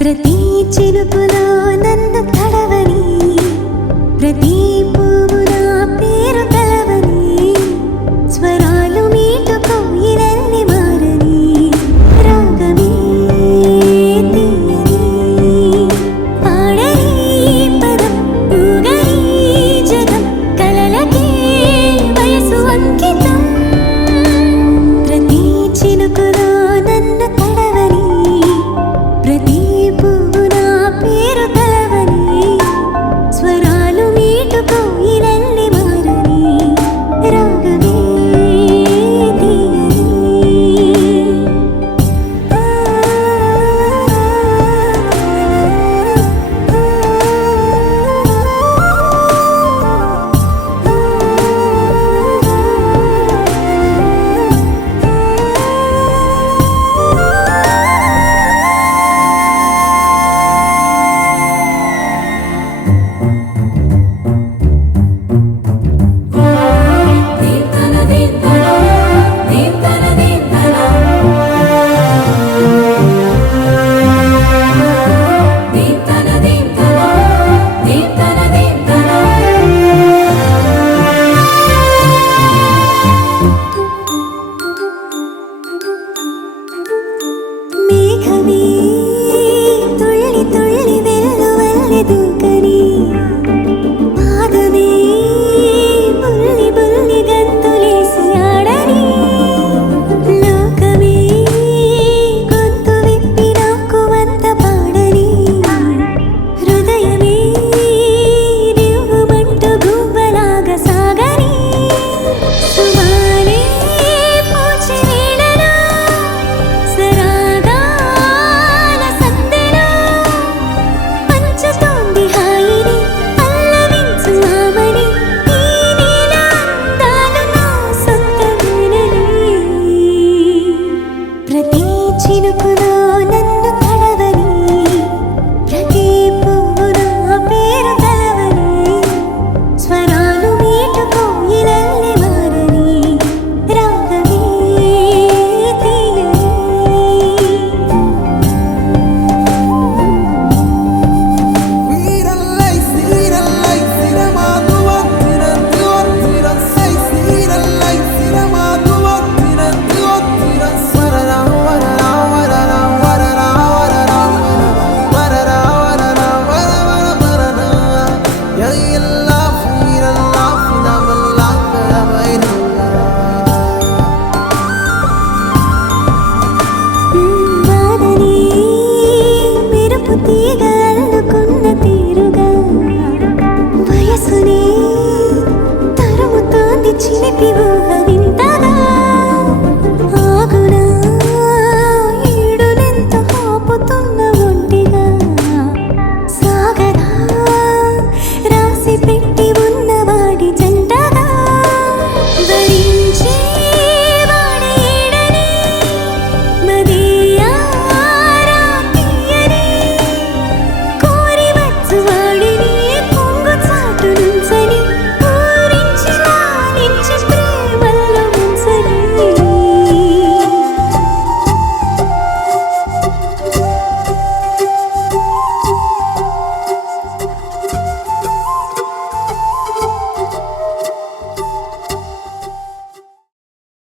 ప్రతి చినుకులో నన్ను తడవని, ప్రతి పువ్వు నా పేరు తలవని, స్వరాలు మీటుకో ఇలల్ని మారని, రాగమే తీయని, పాడని పదం ఊగని జగం, కలలకే వయసు అంకితం. ప్రతి చినుకులో నన్ను తడవని, ప్రతి పువ్వు నా పేరు తలవని, స్వరాలు మీటుకో ఇలల్ని మారని, రాగమే తీయని. మేఘమే తుళ్ళి తుళ్ళి వెల్లువల్లి దూకని, పాదమే బుల్లి బుల్లి గంతులేసి ఆడని, లోకమే గొంతు విప్పి నాకు వంత పాడని, హృదయమే రివ్వుమంటూ గువ్వలాగా సాగని, సుమాలే పూచి వేళలో సరాగాల సందెలో పంచుతోంది హాయిని, పల్లవించు ఆమని, ఈ నీల అందాలు నా సొంతమేనని. ప్రతి చినుకులో నన్ను